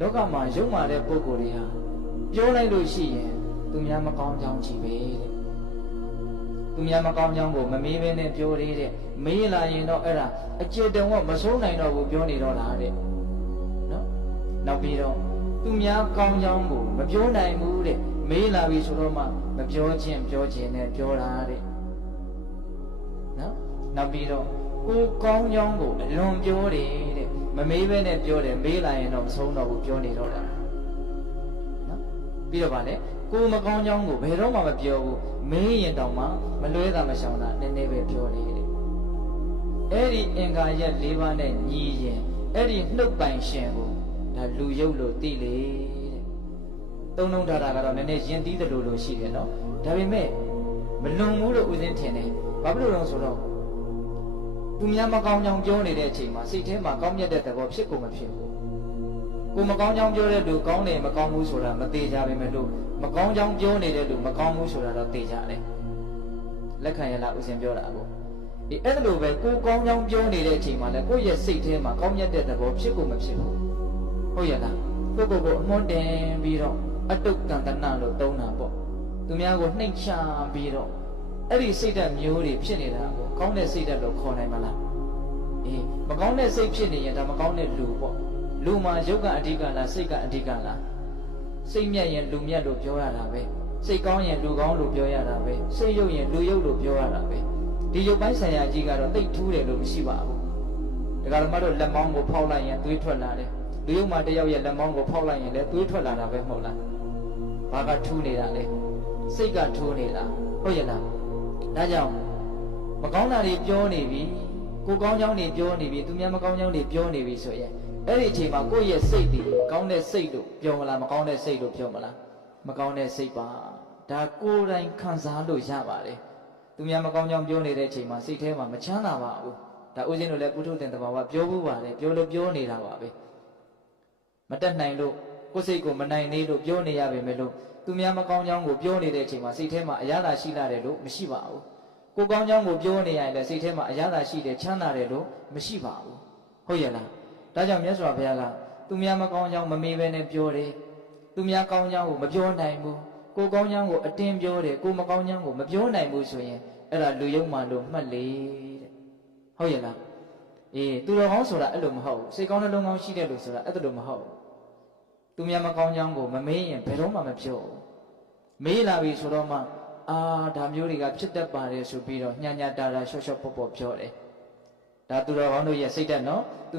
လောကမှာရုပ်မာတဲ့ပုဂ္ဂိုလ်တွေဟာပြောလိုက်လို့ရှိရင်သူများမကောင်းကြောင်းကြည့်ပဲတဲ့သူများမကောင်းကြောင်းကိုမမေးဘဲနဲ့ပြောရတဲ့မေးလာရင်တော့အဲ့ဒါအကျေတုံကမစိုးနိုင်တော့ဘူးပြောနေတော့လားတဲ့နော်နောက်ပြီးတော့သူများကောင်းကြောင်းကိုမပြောနိုင်ဘူးတဲ့မေးလာပြီဆိုတော့မှမပြောခြင်းနဲ့ပြောတာတဲ့နော်နောက်ပြီးတော့ကိုကောင်းကြောင်းကိုအလွန်ပြောတယ်တဲ့မမေးဘဲနဲ့ပြောတယ်မေးလာရင်တော့မဆုံးတော့ဘူးပြောနေတော့တာနော်ပြီးတော့ဗာလေကိုမကောင်းကြောင်းကိုဘယ်တော့မှမပြောဘူးမေးရင်တောင်မှမလွဲတာမရှောင်တာနည်းနည်းပဲပြောနေတယ်အဲ့ဒီအင်္ဂါရက်၄ပါးနဲ့ညီရင်အဲ့ဒီနှုတ်ပိုင်ရှင်ကိုဒါလူရုပ်လို့သိလေတဲ့သုံးလုံးထားတာကတော့နည်းနည်းယဉ်သီးတယ်လို့ရှိတယ်နော်ဒါပေမဲ့မလွန်ဘူးလို့ဦးစင်းထင်တယ်ဘာဖြစ်လို့လဲဆိုတော့သူများမကောင်းကြောင်းပြောနေတဲ့အချိန်မှာစိတ်ထဲမှာကောင်းမြတ်တဲ့သဘောဖြစ်ကုန်မဖြစ်ဘူးကိုမကောင်းကြောင်းပြောတဲ့လူကောင်းတယ်မကောင်းဘူးဆိုတာမသေးကြပါဘူးလို့မကောင်းကြောင်းပြောနေတဲ့လူမကောင်းဘူးဆိုတာတော့သိကြတယ်လက်ခံရလားဦးစင်ပြောတာကိုအဲ့ဒါလိုပဲကိုကောင်းကြောင်းပြောနေတဲ့အချိန်မှာလည်းကိုယ့်ရဲ့စိတ်ထဲမှာကောင်းမြတ်တဲ့သဘောဖြစ်ကုန်မဖြစ်ဘူးဟုတ်ရလားကိုအမွန်းတင်ပြီးတော့အတုကံတဏလို့သုံးတာပေါ့သူများကိုနှိမ့်ချပြီးတော့အဲ့ဒီစိတ်ဓာတ်မျိုးတွေဖြစ်နေတာကိုကောင်းတဲ့စိတ်ဓာတ်လို့ခေါ်နိုင်မလားမကောင်းတဲ့စိတ်ဖြစ်နေရင်ဒါမကောင်းတဲ့လူပေါ့လူမှာယုတ်ကအဓိကလားစိတ်ကအဓိကလားစိတ်မြတ်ရင်လူမြတ်လို့ပြောရတာပဲစိတ်ကောင်းရင်လူကောင်းလို့ပြောရတာပဲစိတ်ယုတ်ရင်လူယုတ်လို့ပြောရတာပဲဒီယုတ်ပိုင်းဆိုင်ရာကြီးကတော့သိပ်ထူးတယ်လို့မရှိပါဘူးဒါကြတော့မတို့လက်မောင်းကိုဖောက်လိုက်ရင်သွေးထွက်လာတယ်လူယုတ်မှာတယောက်ရဲ့လက်မောင်းကိုဖောက်လိုက်ရင်လည်းသွေးထွက်လာတာပဲမဟုတ်လားဘာကထူးနေတာလဲစိတ်ကထူးနေတာဟုတ်ရဲ့လားဒါကြောင့်မကောင်းတာတွေပြောနေပြီကိုကောင်းကြောင်းတွေပြောနေပြီသူများမကောင်းကြောင်းတွေပြောနေပြီဆိုရင်အဲ့ဒီအချိန်မှာကိုယ့်ရဲ့စိတ်တွေကောင်းတဲ့စိတ်လို့ပြောမလားမကောင်းတဲ့စိတ်လို့ပြောမလားမကောင်းတဲ့စိတ်ပါဒါကိုယ်တိုင်ခံစားလို့ရပါတယ်သူများမကောင်းကြောင်းပြောနေတဲ့အချိန်မှာစိတ်ထဲမှာမချမ်းသာပါဘူးဒါဦးဇင်းတို့လည်းပုထုသင်တဘာဝပြောဘူးပါတယ်ပြောလို့ပြောနေတာပါပဲမတက်နိုင်လို့ကိုယ်စိတ်ကိုမနိုင်သေးလို့ပြောနေရပေမဲ့လို့သူများမကောင်းကြောင်းကိုပြောနေတဲ့အချိန်မှာစိတ်ထဲမှာအရသာရှိလာတယ်လို့မရှိပါဘူးကိုကောင်းကြောင်းကိုပြောနေရရင်လည်းစိတ်ထဲမှာအရသာရှိတယ်ချမ်းသာတယ်လို့မရှိပါဘူးဟုတ်ရဲ့လားဒါကြောင့်မြတ်စွာဘုရားကသူများမကောင်းကြောင်းမမေးဘဲနဲ့ပြောတယ်သူများကောင်းကြောင်းကိုမပြောနိုင်ဘူးကိုကောင်းကြောင်းကိုအတင်းပြောတယ်ကိုမကောင်းကြောင်းကိုမပြောနိုင်ဘူးဆိုရင်အဲ့ဒါလူယုံမှလို့မှတ်လေတဲ့ဟုတ်ရဲ့လားသူတော်ကောင်းဆိုတာအဲ့လိုမဟုတ်ဘူးစိတ်ကောင်းနှလုံးကောင်းရှိတဲ့လူဆိုတာအဲ့လိုမဟုတ်ဘူးသူများမကောင်းကြောင်းကိုမမေးရင်ဘယ်တော့မှမပြောဘူးမေးလာပြီဆိုတော့မှဒါမျိုးတွေကဖြစ်တတ်ပါတယ်ဆိုပြီးတော့ညံ့ညတာတာရှော့ရှော့ပေါ့ပေါ့ပြောတယ်ဒါသူတော်ကောင်းတို့ရဲ့စိတ်ဓာတ်နော်သူ